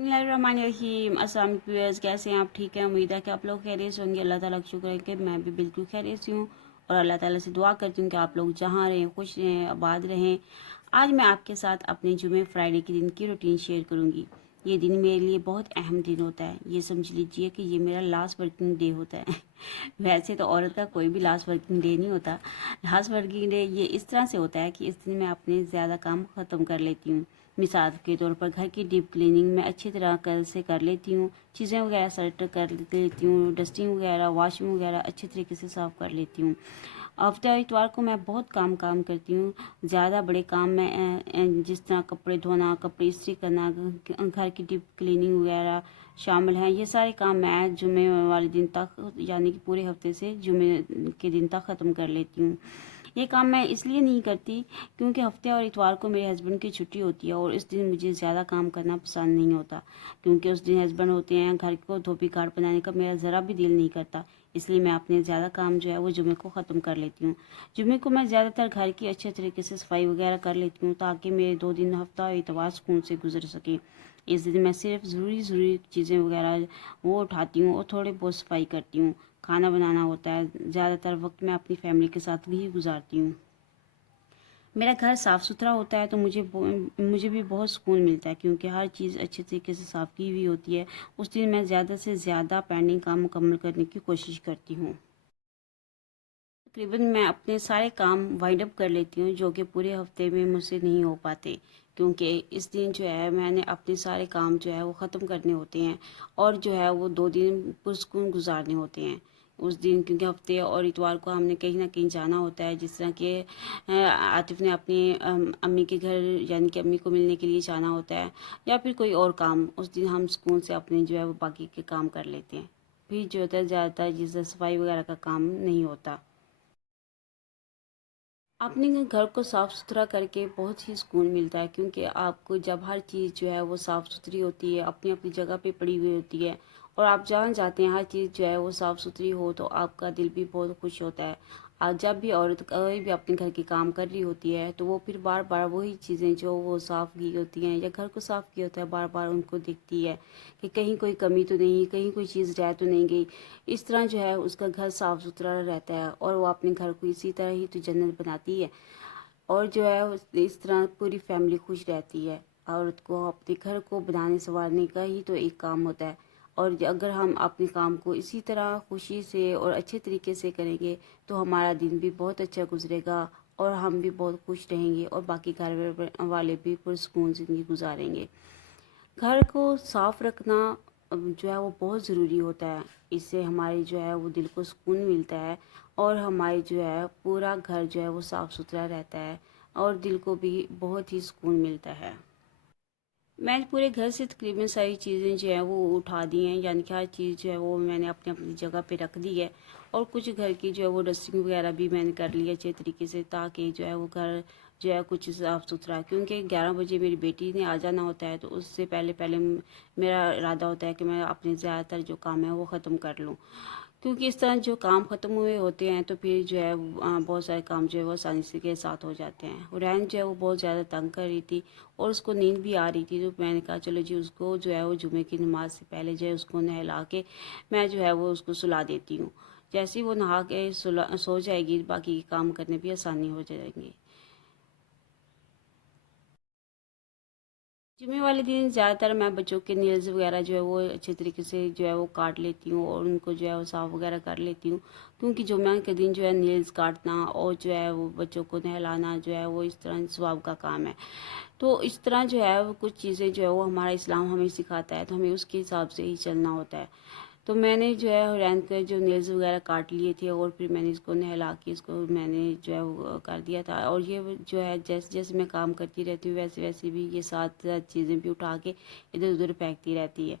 बिस्मिल्लाहिर्रहमानिर्रहीम। अस्सलाम वालेकुम व्यूअर्स, कैसे हैं आप? ठीक है, उम्मीद है कि आप लोग खैरियत से होंगे। अल्लाह ताला का शुक्र है कि मैं भी बिल्कुल खैरियत से हूँ और अल्लाह ताला से दुआ करती हूँ कि आप लोग जहाँ रहें खुश रहें, आबाद रहें। आज मैं आपके साथ अपने जुमे फ्राइडे के दिन की रूटीन शेयर करूँगी। ये दिन मेरे लिए बहुत अहम दिन होता है। ये समझ लीजिए कि ये मेरा लास्ट वर्किंग डे होता है। वैसे तो औरत का कोई भी लास्ट वर्किंग डे नहीं होता। लास्ट वर्किंग डे ये इस तरह से होता है कि इस दिन मैं अपने ज़्यादा काम ख़त्म कर लेती हूँ। मिसाल के तौर पर घर की डीप क्लीनिंग मैं अच्छी तरह से कर लेती हूँ। चीज़ें वगैरह सेट कर लेती हूँ। डस्टिंग वगैरह, वॉशिंग वगैरह अच्छी तरीके से साफ़ कर लेती हूँ। हफ्ते और इतवार को मैं बहुत काम करती हूँ। ज़्यादा बड़े काम में जिस तरह कपड़े धोना, कपड़े इस्त्री करना, घर की डीप क्लीनिंग वगैरह शामिल हैं। ये सारे काम मैं जुमे वाले दिन तक, यानी कि पूरे हफ्ते से जुमे के दिन तक ख़त्म कर लेती हूँ। ये काम मैं इसलिए नहीं करती क्योंकि हफ्ते और इतवार को मेरे हस्बैंड की छुट्टी होती है और इस दिन मुझे ज़्यादा काम करना पसंद नहीं होता, क्योंकि उस दिन हस्बैंड होते हैं। घर को धोबी घाट बनाने का मेरा ज़रा भी दिल नहीं करता। इसलिए मैं अपने ज़्यादा काम जो है वो जुमे को ख़त्म कर लेती हूँ। जुमे को मैं ज़्यादातर घर की अच्छे तरीके से सफाई वगैरह कर लेती हूँ ताकि मेरे 2 दिन हफ्ता और इतवार सुकून से गुजर सके। इस दिन मैं सिर्फ ज़रूरी चीज़ें वगैरह वो उठाती हूँ और थोड़ी बहुत सफाई करती हूँ। खाना बनाना होता है। ज़्यादातर वक्त मैं अपनी फैमिली के साथ भी गुजारती हूँ। मेरा घर साफ़ सुथरा होता है तो मुझे भी बहुत सुकून मिलता है, क्योंकि हर चीज़ अच्छे तरीके से साफ़ की हुई होती है। उस दिन मैं ज़्यादा से ज़्यादा पेंडिंग काम मुकम्मल करने की कोशिश करती हूँ। तकरीबन मैं अपने सारे काम वाइंड अप कर लेती हूँ जो कि पूरे हफ्ते में मुझसे नहीं हो पाते, क्योंकि इस दिन जो है मैंने अपने सारे काम जो है वो ख़त्म करने होते हैं और जो है वो 2 दिन पुरसुकून गुजारने होते हैं उस दिन, क्योंकि हफ्ते और इतवार को हमने कहीं ना कहीं जाना होता है। जिस तरह के आतिफ ने अपनी अम्मी के घर, यानी कि अम्मी को मिलने के लिए जाना होता है, या फिर कोई और काम, उस दिन हम सुकून से अपने जो है वो बाकी के काम कर लेते हैं। फिर जो होता है ज़्यादातर जिससे सफाई वगैरह का काम नहीं होता। अपने घर को साफ़ सुथरा करके बहुत ही सुकून मिलता है, क्योंकि आपको जब हर चीज़ जो है वो साफ़ सुथरी होती है, अपनी अपनी जगह पे पड़ी हुई होती है और आप जहाँ जाते हैं हर चीज़ जो है वो साफ़ सुथरी हो, तो आपका दिल भी बहुत खुश होता है। आज जब भी औरत कोई भी अपने घर के काम कर रही होती है तो वो फिर बार बार वही चीज़ें जो वो साफ़ की होती हैं या घर को साफ़ किया होता है बार बार उनको देखती है कि कहीं कोई कमी तो नहीं, कहीं कोई चीज़ रह तो नहीं गई। इस तरह जो है उसका घर साफ़ सुथरा रहता है और वो अपने घर को इसी तरह ही तो जन्नत बनाती है। और जो है इस तरह पूरी फैमिली खुश रहती है। औरत को अपने घर को बनाने संवारने का ही तो एक काम होता है। और अगर हम अपने काम को इसी तरह खुशी से और अच्छे तरीके से करेंगे तो हमारा दिन भी बहुत अच्छा गुजरेगा और हम भी बहुत खुश रहेंगे और बाकी घर वाले भी पुरसुकून ज़िंदगी गुजारेंगे। घर को साफ रखना जो है वो बहुत ज़रूरी होता है। इससे हमारी जो है वो दिल को सुकून मिलता है और हमारी जो है पूरा घर जो है वो साफ़ सुथरा रहता है और दिल को भी बहुत ही सुकून मिलता है। मैंने पूरे घर से तकरीबन सारी चीज़ें जो हैं वो उठा दी हैं, यानी कि हर चीज़ जो है वो मैंने अपनी अपनी जगह पे रख दी है और कुछ घर की जो है वो डस्टिंग वगैरह भी मैंने कर ली है अच्छे तरीके से, ताकि जो है वो घर जो है कुछ साफ़ सुथरा, क्योंकि 11 बजे मेरी बेटी ने आ जाना होता है तो उससे पहले पहले मेरा इरादा होता है कि मैं अपने ज़्यादातर जो काम है वो ख़त्म कर लूँ, क्योंकि इस तरह जो काम ख़त्म हुए होते हैं तो फिर जो है बहुत सारे काम जो है वो आसानी से के साथ हो जाते हैं। हुरैन जो है वो बहुत ज़्यादा तंग कर रही थी और उसको नींद भी आ रही थी, तो मैंने कहा चलो जी उसको जो है वो जुमे की नमाज़ से पहले जो है उसको नहला के मैं जो है वो उसको सुला देती हूँ। जैसे ही वो नहा के सो जाएगी बाकी के काम करने भी आसानी हो जाएंगे। जुमे वाले दिन ज़्यादातर मैं बच्चों के नेल्स वगैरह जो है वो अच्छे तरीके से जो है वो काट लेती हूँ और उनको जो है वो साफ़ वगैरह कर लेती हूँ, क्योंकि जुमे के दिन जो है नेल्स काटना और जो है वो बच्चों को नहलाना जो है वो इस तरह सवाब का काम है। तो इस तरह जो है वो कुछ चीज़ें जो है वो हमारा इस्लाम हमें सिखाता है, तो हमें उसके हिसाब से ही चलना होता है। तो मैंने जो है हुरैन के जो नेल्स वगैरह काट लिए थे और फिर मैंने इसको नहला के इसको मैंने जो है वो कर दिया था, और ये जो है जैसे जैसे मैं काम करती रहती हूँ वैसे वैसे भी ये साथ साथ चीज़ें भी उठा के इधर उधर फेंकती रहती है।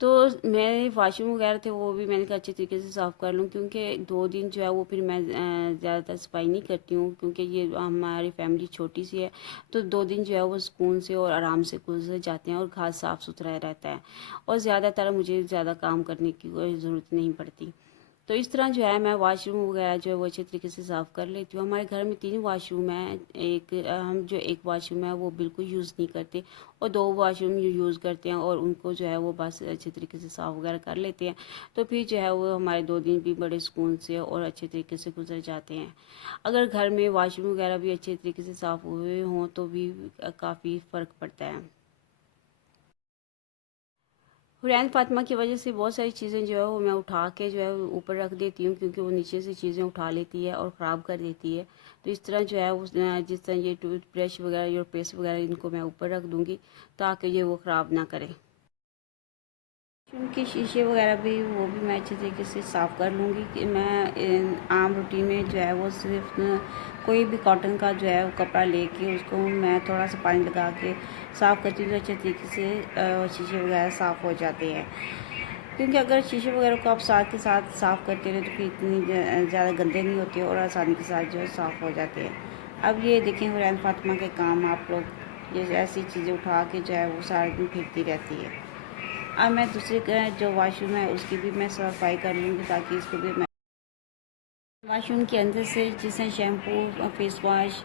तो मेरे वाशरूम वगैरह थे वो भी मैंने कहा अच्छे तरीके से साफ़ कर लूँ, क्योंकि 2 दिन जो है वो फिर मैं ज़्यादातर सफाई नहीं करती हूँ, क्योंकि ये हमारी फैमिली छोटी सी है। तो 2 दिन जो है वो सुकून से और आराम से गुजर जाते हैं और घर साफ़ सुथरा रहता है और ज़्यादातर मुझे ज़्यादा काम करने की कोई ज़रूरत नहीं पड़ती। तो इस तरह जो है मैं वॉशरूम वगैरह जो है वो अच्छे तरीके से साफ़ कर लेती हूँ। हमारे घर में 3 वॉशरूम हैं। हम जो एक वॉशरूम है वो बिल्कुल यूज़ नहीं करते और 2 वॉशरूम यूज़ करते हैं और उनको जो है वो बस अच्छे तरीके से साफ़ वगैरह कर लेते हैं। तो फिर जो है वो हमारे 2 दिन भी बड़े सुकून से और अच्छे तरीके से गुजर जाते हैं। अगर घर में वॉशरूम वगैरह भी अच्छे तरीके से साफ़ हुए हों तो भी काफ़ी फ़र्क पड़ता है। हुरैन फातिमा की वजह से बहुत सारी चीज़ें जो है वो मैं उठा के जो है ऊपर रख देती हूँ, क्योंकि वो नीचे से चीज़ें उठा लेती है और ख़राब कर देती है। तो इस तरह जो है जिस तरह ये टूथब्रश वगैरह और पेस्ट वगैरह इनको मैं ऊपर रख दूँगी ताकि ये वो ख़राब ना करें। उनके शीशे वगैरह भी वो भी मैं अच्छे तरीके से साफ़ कर लूँगी। कि मैं आम रूटीन में जो है वो सिर्फ कोई भी कॉटन का जो है वो कपड़ा लेके उसको मैं थोड़ा सा पानी लगा के साफ़ करती हूँ तो अच्छे तरीके से शीशे वगैरह साफ़ हो जाते हैं। क्योंकि अगर शीशे वगैरह को आप साथ के साथ साफ़ करते रहे तो फिर इतनी ज़्यादा गंदे नहीं होते और आसानी के साथ जो है साफ़ हो जाते हैं। अब ये देखें हुरैन फातिमा के काम आप लोग ये ऐसी चीज़ें उठा के जो है वो सारे दिन फिरती रहती है। अब मैं दूसरे जो वॉशरूम है उसकी भी मैं सफाई कर लूँगी ताकि इसको भी मैं वॉशरूम के अंदर से जैसे शैम्पू फेस वॉश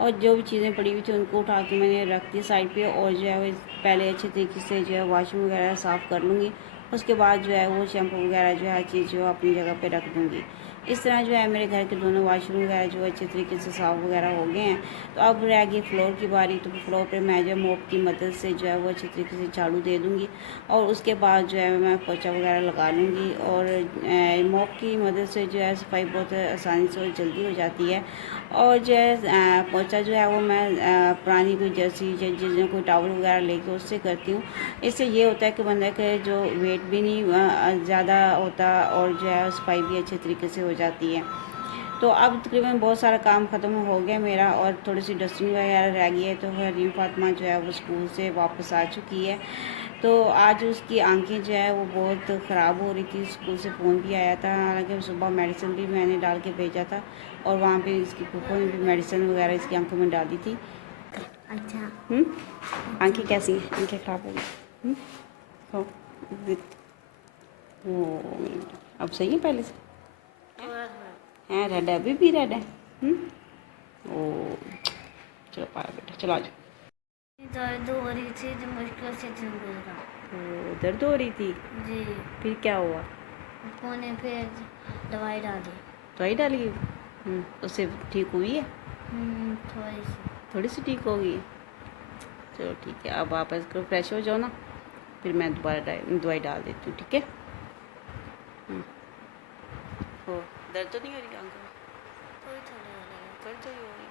और जो भी चीज़ें पड़ी हुई थी उनको उठा के मैंने रख दी साइड पे और जो है वो पहले अच्छे तरीके से जो है वॉशरूम वगैरह साफ़ कर लूँगी। उसके बाद जो है वो शैम्पू वगैरह जो है हर चीज़ जो अपनी जगह पे रख दूँगी। इस तरह जो है मेरे घर के दोनों वॉशरूम वगैरह जो अच्छे तरीके से साफ़ वगैरह हो गए हैं। तो अब रह गई फ्लोर की बारी, तो फ्लोर पे मैं जो मोप की मदद से जो है वो अच्छे तरीके से झाड़ू दे दूँगी और उसके बाद जो है मैं पोछा वगैरह लगा लूँगी। और मोप की मदद से जो है सफाई बहुत आसानी से और जल्दी हो जाती है। और जो है पोछा जो है वो मैं पुरानी कोई जर्सी जिसमें कोई टॉवल वगैरह लेके उससे करती हूँ। इससे ये होता है कि बंदे के जो वेट भी नहीं ज़्यादा होता और जो है सफाई भी अच्छे तरीके से हो जाती है। तो अब तकरीबन बहुत सारा काम ख़त्म हो गया मेरा और थोड़ी सी डस्टिंग वगैरह रह गई है। तो हरीम फातिमा जो है वो स्कूल से वापस आ चुकी है। तो आज उसकी आंखें जो है वो बहुत ख़राब हो रही थी। स्कूल से फ़ोन भी आया था, हालांकि सुबह मेडिसिन भी मैंने डाल के भेजा था और वहाँ पे इसकी फूफो ने भी मेडिसिन वगैरह इसकी आंखों में डाली थी। अच्छा। आंखें कैसी हैं? आंखें ख़राब हो गई। हो वो अब सही है पहले से हैं? रेड है, अभी भी रेड है। ओ चलो पाया बेटा, चलो आ जाओ। दर्द हो रही थी तो मुश्किल से दिन गुजरा। ओ दर्द हो रही थी, जी। फिर क्या हुआ? मैंने फिर दवाई डाली। दवाई डाली? उससे ठीक हुई है? थोड़ी सी। थोड़ी सी ठीक हो गई है। चलो ठीक है, अब आप इसको फ्रेश हो जाओ ना, फिर मैं दोबारा दवाई डाल देती हूँ, ठीक है? हो दर्द तो नहीं हो रही आंखों में? थोड़ी थोड़ी हो रही है। थोड़ी थोड़ी हो रही,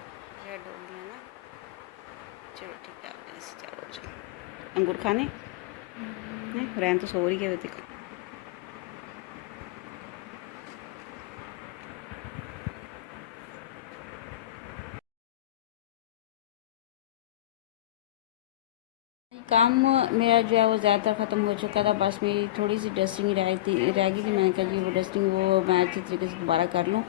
रेड हो गई है ना? चलो ठीक है, आप ऐसे चारो हो जाओ। अंगूर खाने नहीं? रैन तो सो रही है, देखो। काम मेरा जो है वो ज़्यादातर ख़त्म हो चुका था, बस मेरी थोड़ी सी डस्टिंग रह गई थी। मैंने कहा जी वो डस्टिंग वो मैं अच्छी तरीके से दोबारा कर लूँ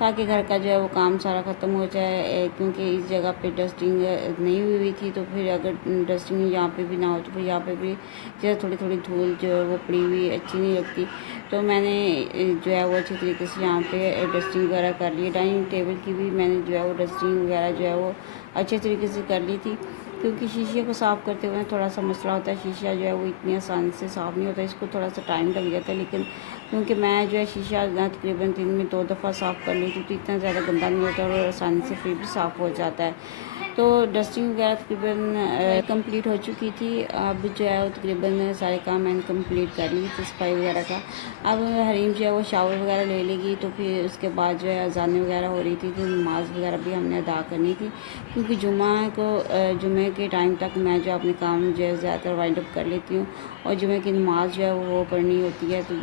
ताकि घर का जो है वो काम सारा ख़त्म हो जाए। क्योंकि इस जगह पे डस्टिंग नहीं हुई थी, तो फिर अगर डस्टिंग यहाँ पे भी ना हो तो फिर यहाँ पे भी जो है थोड़ी थोड़ी धूल जो है वो पड़ी हुई अच्छी नहीं लगती। तो मैंने जो है वो अच्छी तरीके से यहाँ पे डस्टिंग वगैरह कर ली। डाइनिंग टेबल की भी मैंने जो है वो डस्टिंग वगैरह जो है वो अच्छे तरीके से कर ली थी, क्योंकि शीशे को साफ़ करते हुए थोड़ा सा मसला होता है। शीशा जो है वो इतनी आसानी से साफ़ नहीं होता, इसको थोड़ा सा टाइम लग जाता है। लेकिन क्योंकि मैं जो है शीशा तकरीबन दिन में 2 दफ़ा साफ़ कर लेती हूँ तो इतना ज़्यादा गंदा नहीं होता और आसानी से फिर भी साफ़ हो जाता है। तो डस्टिंग वगैरह तकरीबन कंप्लीट हो चुकी थी। अब जो है वो तकरीबन सारे काम मैंने कंप्लीट कर ली थी सफाई वगैरह का। अब हरीम जो है वो शावर वगैरह ले लेगी, तो फिर उसके बाद जो है अज़ानें वगैरह हो रही थी तो नमाज़ वगैरह भी हमने अदा करनी थी, क्योंकि जुमे के टाइम तक मैं जो अपने काम जो है ज़्यादातर वाइंड अप कर लेती हूँ और जुमे की नमाज़ जो है वो पढ़नी होती है। तो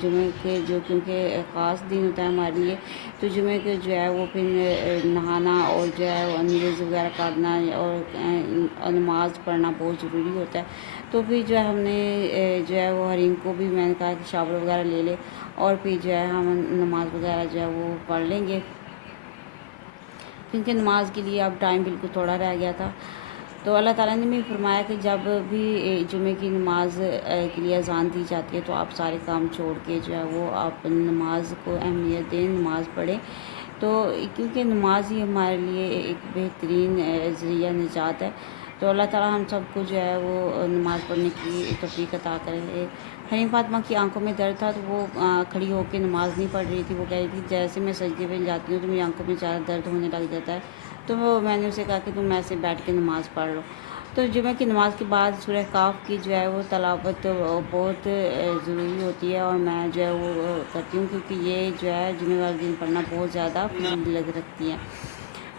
जुमे के जो क्योंकि ख़ास दिन होता है हमारे लिए, तो जुमे के जो है वो फिर नहाना और जो है वो नीज़ वगैरह काटना और नमाज़ पढ़ना बहुत ज़रूरी होता है। तो फिर जो है हमने जो है वो हरीम को भी मैंने कहा कि शावर वगैरह ले ले और फिर जो है हम नमाज़ वगैरह जो है वो पढ़ लेंगे, क्योंकि नमाज के लिए अब टाइम बिल्कुल थोड़ा रह गया था। तो अल्लाह ताला ने भी फरमाया कि जब भी जुमे की नमाज के लिए अजान दी जाती है तो आप सारे काम छोड़ के जो है वो आप नमाज को अहमियत दें, नमाज पढ़ें। तो क्योंकि नमाज ही हमारे लिए एक बेहतरीन ज़रिया निजात है। तो अल्लाह ताला हम सबको जो है वो नमाज़ पढ़ने की तौफ़ीक अता करे। हनीम फातिमा की आंखों में दर्द था तो वो खड़ी होकर नमाज़ नहीं पढ़ रही थी। वो कह रही थी जैसे मैं सजदे में जाती हूँ तो मेरी आंखों में ज़्यादा दर्द होने लग जाता है। तो मैंने उसे कहा कि तुम ऐसे बैठ के नमाज़ पढ़ लो। तो जुमे की नमाज़ के बाद सूरह काफ की जो है वो तलावत बहुत ज़रूरी होती है और मैं जो है वो करती हूँ, क्योंकि ये जो है जुमे वाले दिन पढ़ना बहुत ज़्यादा फजीलत लग रखती है।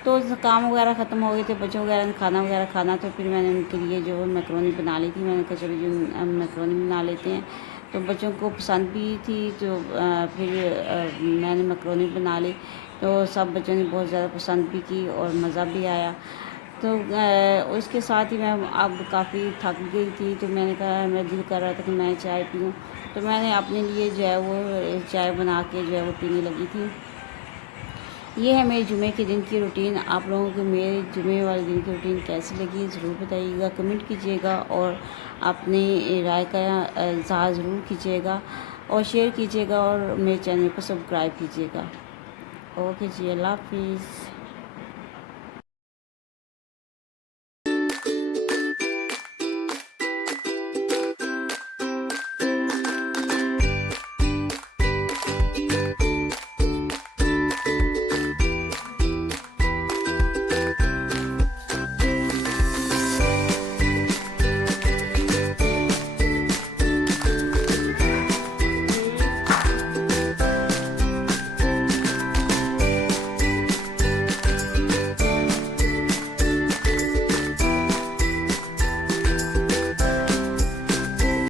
तो काम वगैरह ख़त्म हो गए थे, बच्चों वगैरह ने खाना वगैरह खाना, तो फिर मैंने उनके लिए जो है मैकरोनी बना ली थी। मैंने कहा चलो जो मैकरोनी बना लेते हैं। तो बच्चों को पसंद भी थी तो फिर मैंने मैकरोनी बना ली। तो सब बच्चों ने बहुत ज़्यादा पसंद भी की और मज़ा भी आया। तो उसके साथ ही मैं अब काफ़ी थक गई थी तो मैंने कहा, मेरा दिल कर रहा था कि मैं चाय पीऊँ। तो मैंने अपने लिए जो है वो चाय बना के जो है वो पीने लगी थी। ये है मेरे जुमे के दिन की रूटीन। आप लोगों को मेरे जुमे वाले दिन की रूटीन कैसी लगी ज़रूर बताइएगा, कमेंट कीजिएगा और अपनी राय का इज़हार ज़रूर कीजिएगा और शेयर कीजिएगा और मेरे चैनल को सब्सक्राइब कीजिएगा। ओके जी, अल्लाह हाफ़िज़।